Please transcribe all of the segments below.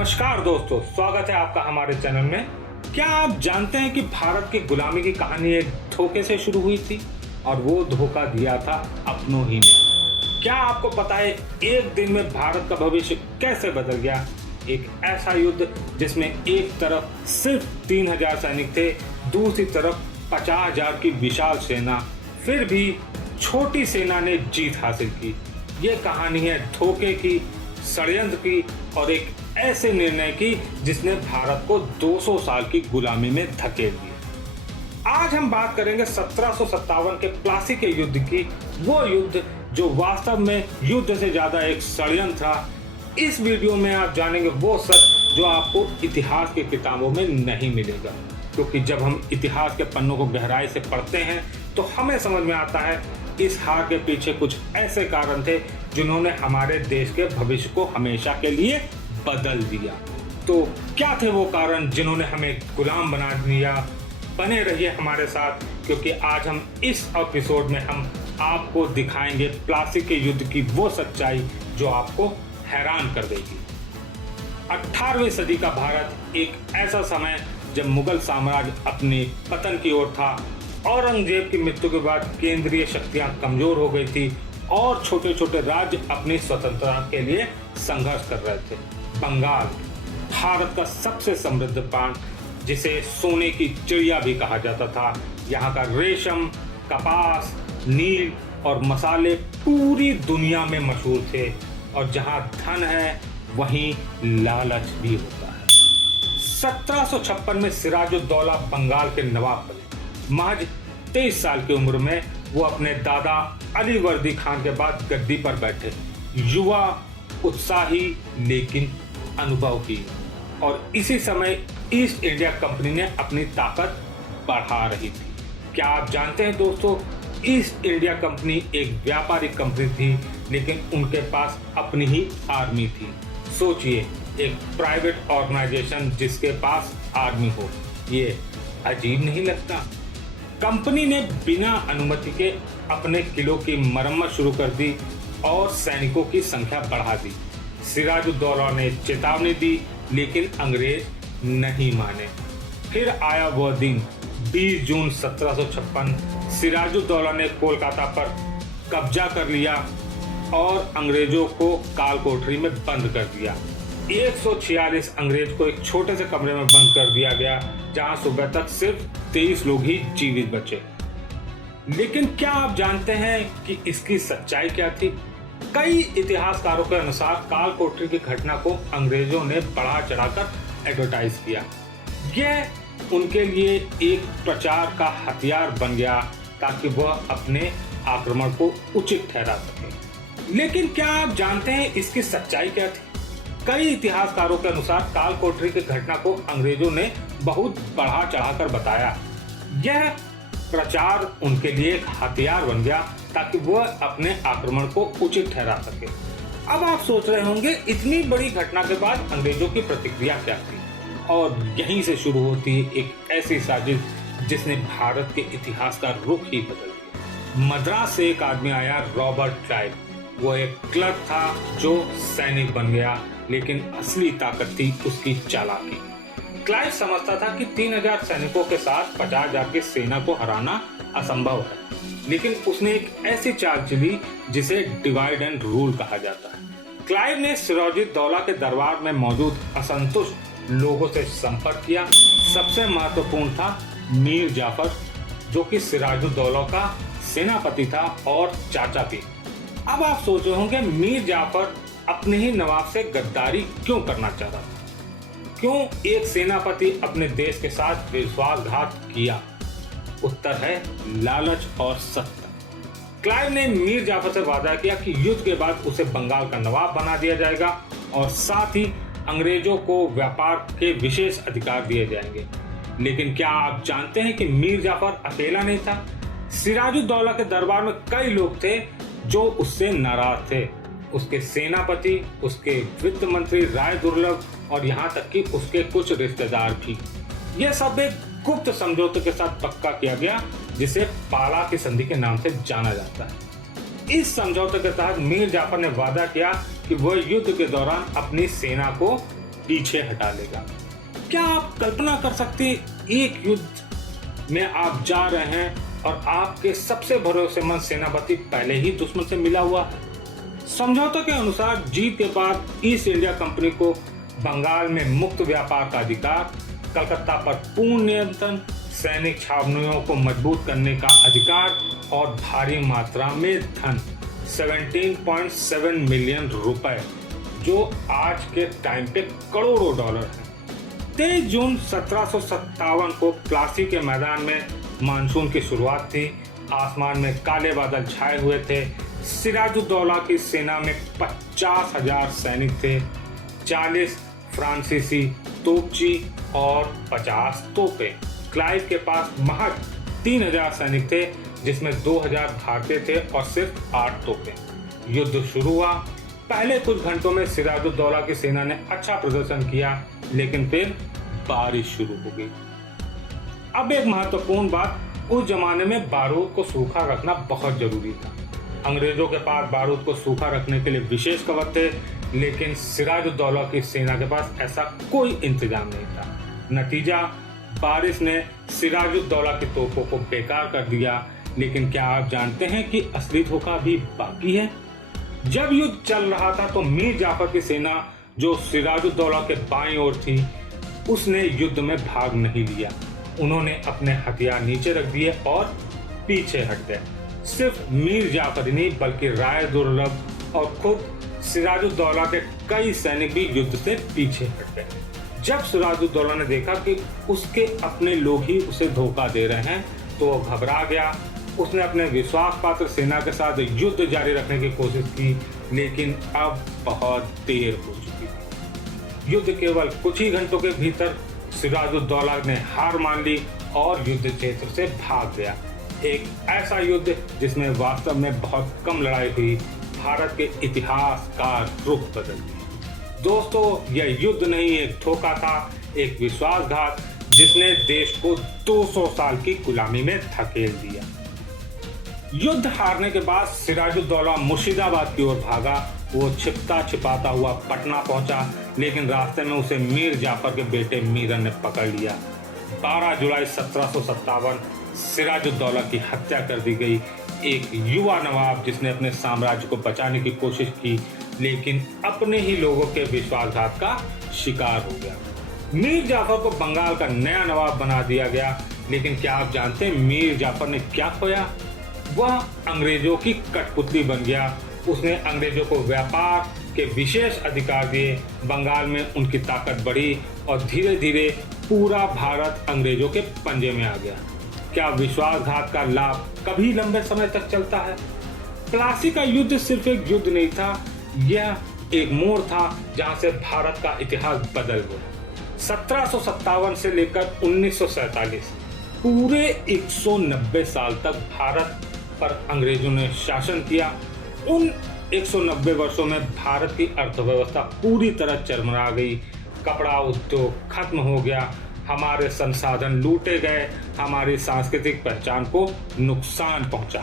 नमस्कार दोस्तों, स्वागत है आपका हमारे चैनल में। क्या आप जानते हैं कि भारत की गुलामी की कहानी एक धोखे से शुरू हुई थी और वो धोखा दिया था अपनों ही ने। क्या आपको पता है एक दिन में भारत का भविष्य कैसे बदल गया? एक ऐसा युद्ध जिसमें एक तरफ सिर्फ 3000 सैनिक थे, दूसरी तरफ 50,000 की विशाल सेना, फिर भी छोटी सेना ने जीत हासिल की। ये कहानी है धोखे की, षड्यंत्र की और एक ऐसे निर्णय की जिसने भारत को 200 साल की गुलामी में धकेल दिया। आज हम बात करेंगे 1757 के प्लासी के युद्ध की, वो युद्ध जो वास्तव में युद्ध से ज्यादा एक षड्यंत्र था। इस वीडियो में आप जानेंगे वो सच जो आपको इतिहास की किताबों में नहीं मिलेगा, क्योंकि जब हम इतिहास के पन्नों को गहराई से पढ़ते हैं तो हमें समझ में आता है इस हार के पीछे कुछ ऐसे कारण थे जिन्होंने हमारे देश के भविष्य को हमेशा के लिए बदल दिया। तो क्या थे वो कारण जिन्होंने हमें गुलाम बना दिया? बने रहिए हमारे साथ, क्योंकि आज हम इस एपिसोड में हम आपको दिखाएंगे प्लासी के युद्ध की वो सच्चाई जो आपको हैरान कर देगी। 18वीं सदी का भारत एक ऐसा समय जब मुगल साम्राज्य अपने पतन की ओर था। औरंगजेब की मृत्यु के बाद केंद्रीय शक्तियां कमजोर हो गई थी और छोटे छोटे राज्य अपनी स्वतंत्रता के लिए संघर्ष कर रहे थे। बंगाल भारत का सबसे समृद्ध प्रांत, जिसे सोने की चिड़िया भी कहा जाता था। यहाँ का रेशम, कपास, नील और मसाले पूरी दुनिया में मशहूर थे, और जहाँ धन है वहीं लालच भी होता है। 1756 में सिराजुद्दौला बंगाल के नवाब बने। महज 23 साल की उम्र में वो अपने दादा अली वर्दी खान के बाद गद्दी पर बैठे। युवा, उत्साही लेकिन अनुभवहीन, और इसी समय ईस्ट इंडिया कंपनी ने अपनी ताकत बढ़ा रही थी। क्या आप जानते हैं दोस्तों, ईस्ट इंडिया कंपनी एक व्यापारिक कंपनी थी, लेकिन उनके पास अपनी ही आर्मी थी। सोचिए, एक प्राइवेट ऑर्गेनाइजेशन जिसके पास आर्मी हो, ये अजीब नहीं लगता? कंपनी ने बिना अनुमति के अपने किलों की मरम्मत शुरू कर दी और सैनिकों की संख्या बढ़ा दी। सिराजुद्दौला ने चेतावनी दी, लेकिन अंग्रेज नहीं माने। फिर आया वह दिन 20 जून 1756। सिराजुद्दौला ने कोलकाता पर कब्जा कर लिया और अंग्रेजों को काल कोठरी में बंद कर दिया। 146 अंग्रेज को एक छोटे से कमरे में बंद कर दिया गया, जहां सुबह तक सिर्फ 23 लोग ही जीवित बचे। लेकिन क्या आप जानते हैं कि इसकी सच्चाई क्या थी? कई इतिहासकारों के अनुसार काल कोठरी की घटना को अंग्रेजों ने बढ़ा चढ़ाकर एडवर्टाइज किया। यह उनके लिए एक प्रचार का हथियार बन गया ताकि वह अपने आक्रमण को उचित ठहरा सके। लेकिन क्या आप जानते हैं इसकी सच्चाई क्या थी? कई इतिहासकारों के अनुसार काल कोठरी की घटना को अंग्रेजों ने बहुत बढ़ा चढ़ाकर बताया। यह प्रचार उनके लिए एक हथियार बन गया ताकि वह अपने आक्रमण को उचित ठहरा सके। अब आप सोच रहे होंगे, इतनी बड़ी घटना के बाद अंग्रेजों की प्रतिक्रिया क्या थी? और यहीं से शुरू होती एक ऐसी साजिश जिसने भारत के इतिहास का रुख ही बदल दिया। मद्रास से एक आदमी आया, रॉबर्ट क्लाइव। वो एक क्लर्क था जो सैनिक बन गया, लेकिन असली ताकत थी उसकी चालाकी। क्लाइव समझता था कि 3000 सैनिकों के साथ 50,000 की सेना को हराना असंभव है, लेकिन उसने एक ऐसी चाल चली जिसे डिवाइड एंड रूल कहा जाता है। क्लाइव ने सिराजुद्दौला के दरबार में मौजूद असंतुष्ट लोगों से संपर्क किया। सबसे महत्वपूर्ण था मीर जाफर, जो कि सिराजुद्दौला का सेनापति था और चाचा भी। अब आप सोच रहे होंगे, मीर जाफर अपने ही नवाब से गद्दारी क्यों करना चाह रहा था? क्यों एक सेनापति अपने देश के साथ विश्वासघात किया? उत्तर है लालच और सत्ता। क्लाइव ने मीर जाफर से वादा किया कि युद्ध के बाद उसे बंगाल का नवाब बना दिया जाएगा और साथ ही अंग्रेजों को व्यापार के विशेष अधिकार दिए जाएंगे। लेकिन क्या आप जानते हैं कि मीर जाफर अकेला नहीं था? सिराजुद्दौला के दरबार में कई लोग थे जो उससे नाराज थे। उसके सेनापति, उसके वित्त मंत्री राय दुर्लभ और यहाँ तक कि उसके कुछ रिश्तेदार भी। यह सब एक गुप्त समझौते के साथ पक्का किया गया, जिसे पाला की संधि के नाम से जाना जाता है। इस समझौते के तहत मीर जाफर ने वादा किया कि वह युद्ध के दौरान अपनी सेना को पीछे हटा लेगा। क्या आप कल्पना कर सकते हैं, एक युद्ध में आप जा रहे हैं और आपके सबसे भरोसेमंद सेनापति पहले ही दुश्मन से मिला हुआ। समझौते के अनुसार जीत के बाद ईस्ट इंडिया कंपनी को बंगाल में मुक्त व्यापार का अधिकार, कलकत्ता पर पूर्ण नियंत्रण, सैनिक छावनियों को मजबूत करने का अधिकार और भारी मात्रा में धन 17.7 मिलियन रुपए, जो आज के टाइम पे करोड़ों डॉलर है। 23 जून 1757 को प्लासी के मैदान में मानसून की शुरुआत थी। आसमान में काले बादल छाए हुए थे। सिराजुद्दौला की सेना में 50,000 सैनिक थे, 40 फ्रांसीसी तोपची और 50 तोपें। क्लाइव के पास महज 3,000 सैनिक थे, जिसमें 2,000 भारतीय थे और सिर्फ 8 तोपें। युद्ध शुरू हुआ। पहले कुछ घंटों में सिराजुद्दौला की सेना ने अच्छा प्रदर्शन किया, लेकिन फिर बारिश शुरू हो गई। अब एक महत्वपूर्ण बात, उस जमाने में बारूद को सूखा रखना बहुत जरूरी था। अंग्रेजों के पास बारूद को सूखा रखने के लिए विशेष कवच थे, लेकिन सिराजुद्दौला की सेना के पास ऐसा कोई इंतजाम नहीं था। नतीजा, बारिश ने सिराजुद्दौला की तोपों को बेकार कर दिया। लेकिन क्या आप जानते हैं कि असली धोखा भी बाकी है? जब युद्ध चल रहा था तो मीर जाफर की सेना, जो सिराजुद्दौला के बाईं ओर थी, उसने युद्ध में भाग नहीं लिया। उन्होंने अपने हथियार नीचे रख दिए और पीछे हट गए। सिर्फ मीर जाफर ही नहीं, बल्कि राय दुर्लभ और खुद सिराजुद्दौला के कई सैनिक भी युद्ध से पीछे हट गए। जब सिराजुद्दौला ने देखा कि उसके अपने लोग ही उसे धोखा दे रहे हैं, तो वो घबरा गया। उसने अपने विश्वास पात्र सेना के साथ युद्ध जारी रखने की कोशिश की, लेकिन अब बहुत देर हो चुकी थी। युद्ध केवल कुछ ही घंटों के भीतर सिराजुद्दौला ने हार मान ली और युद्ध क्षेत्र से भाग गया। एक ऐसा युद्ध जिसमें वास्तव में बहुत कम लड़ाई हुई, भारत के इतिहास का रुख बदल दिया। दोस्तों, यह युद्ध नहीं, एक धोखा था, एक विश्वासघात, जिसने देश को 200 साल की गुलामी में धकेल दिया। युद्ध हारने के बाद सिराजुद्दौला मुर्शिदाबाद की ओर भागा। वो छिपता छिपाता हुआ पटना पहुंचा, लेकिन रास्ते में उसे मीर जाफर के बेटे मीरन ने पकड़ लिया। 12 जुलाई 1757 सिराजुद्दौला की हत्या कर दी गई। एक युवा नवाब जिसने अपने साम्राज्य को बचाने की कोशिश की, लेकिन अपने ही लोगों के विश्वासघात का शिकार हो गया। मीर जाफर को बंगाल का नया नवाब बना दिया गया, लेकिन क्या आप जानते हैं मीर जाफर ने क्या खोया? वह अंग्रेजों की कठपुतली बन गया। उसने अंग्रेजों को व्यापार के विशेष अधिकार दिए। बंगाल में उनकी ताकत बढ़ी और धीरे धीरे पूरा भारत अंग्रेजों के पंजे में आ गया। क्या विश्वासघात का लाभ कभी लंबे समय तक चलता है? प्लासी का युद्ध सिर्फ एक युद्ध नहीं था, यह एक मोड़ था जहां से भारत का इतिहास बदल गया। 1757 से लेकर 1947 पूरे 190 साल तक भारत पर अंग्रेजों ने शासन किया। उन 190 वर्षों में भारत की अर्थव्यवस्था पूरी तरह चरमरा गई। कपड़ा उद्योग खत्म हो गया, हमारे संसाधन लूटे गए, हमारी सांस्कृतिक पहचान को नुकसान पहुंचा।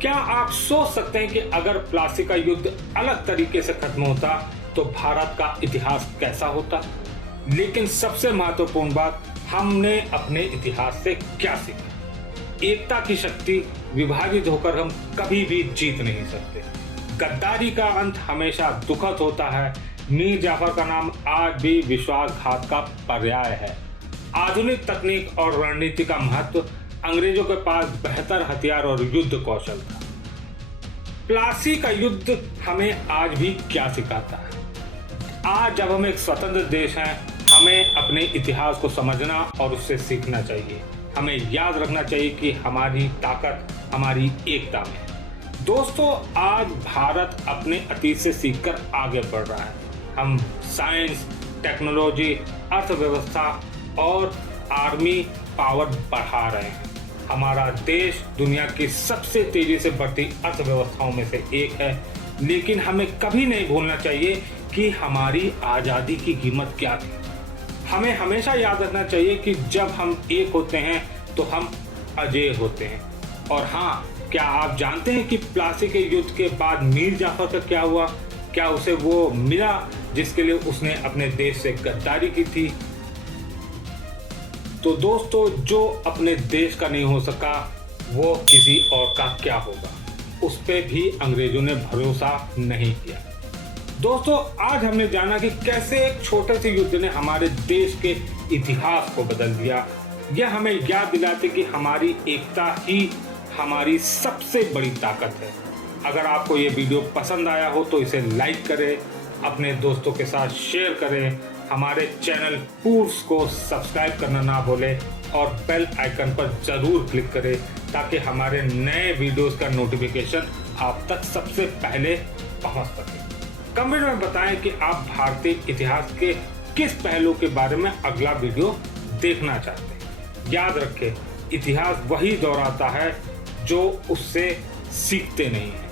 क्या आप सोच सकते हैं कि अगर प्लासी का युद्ध अलग तरीके से खत्म होता तो भारत का इतिहास कैसा होता? लेकिन सबसे महत्वपूर्ण बात, हमने अपने इतिहास से क्या सीखा? एकता की शक्ति, विभाजित होकर हम कभी भी जीत नहीं सकते। गद्दारी का अंत हमेशा दुखद होता है। मीर जाफर का नाम आज भी विश्वासघात का पर्याय है। आधुनिक तकनीक और रणनीति का महत्व, अंग्रेजों के पास बेहतर हथियार और युद्ध कौशल था। प्लासी का युद्ध हमें आज भी क्या सिखाता है? आज जब हम एक स्वतंत्र देश हैं, हमें अपने इतिहास को समझना और उससे सीखना चाहिए। हमें याद रखना चाहिए कि हमारी ताकत हमारी एकता में है। दोस्तों, आज भारत अपने अतीत से सीखकर आगे बढ़ रहा है। हम साइंस, टेक्नोलॉजी, अर्थव्यवस्था और आर्मी पावर बढ़ा रहे हैं। हमारा देश दुनिया की सबसे तेजी से बढ़ती अर्थव्यवस्थाओं में से एक है, लेकिन हमें कभी नहीं भूलना चाहिए कि हमारी आज़ादी की कीमत क्या थी। हमें हमेशा याद रखना चाहिए कि जब हम एक होते हैं तो हम अजेय होते हैं। और हाँ, क्या आप जानते हैं कि प्लासी के युद्ध के बाद मीर जाफर का क्या हुआ? क्या उसे वो मिला जिसके लिए उसने अपने देश से गद्दारी की थी? तो दोस्तों, जो अपने देश का नहीं हो सका वो किसी और का क्या होगा, उस पे भी अंग्रेजों ने भरोसा नहीं किया। दोस्तों, आज हमने जाना कि कैसे एक छोटे से युद्ध ने हमारे देश के इतिहास को बदल दिया। यह हमें याद दिलाते कि हमारी एकता ही हमारी सबसे बड़ी ताकत है। अगर आपको ये वीडियो पसंद आया हो तो इसे लाइक करें, अपने दोस्तों के साथ शेयर करें, हमारे चैनल पूर्व्स को सब्सक्राइब करना ना भूलें और बेल आइकन पर जरूर क्लिक करें ताकि हमारे नए वीडियोस का नोटिफिकेशन आप तक सबसे पहले पहुंच सके। कमेंट में बताएं कि आप भारतीय इतिहास के किस पहलू के बारे में अगला वीडियो देखना चाहते हैं। याद रखें, इतिहास वही दोहराता है जो उससे सीखते नहीं हैं।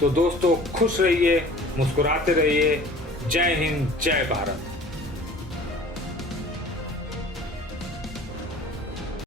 तो दोस्तों, खुश रहिए, मुस्कुराते रहिए। जय हिंद, जय भारत।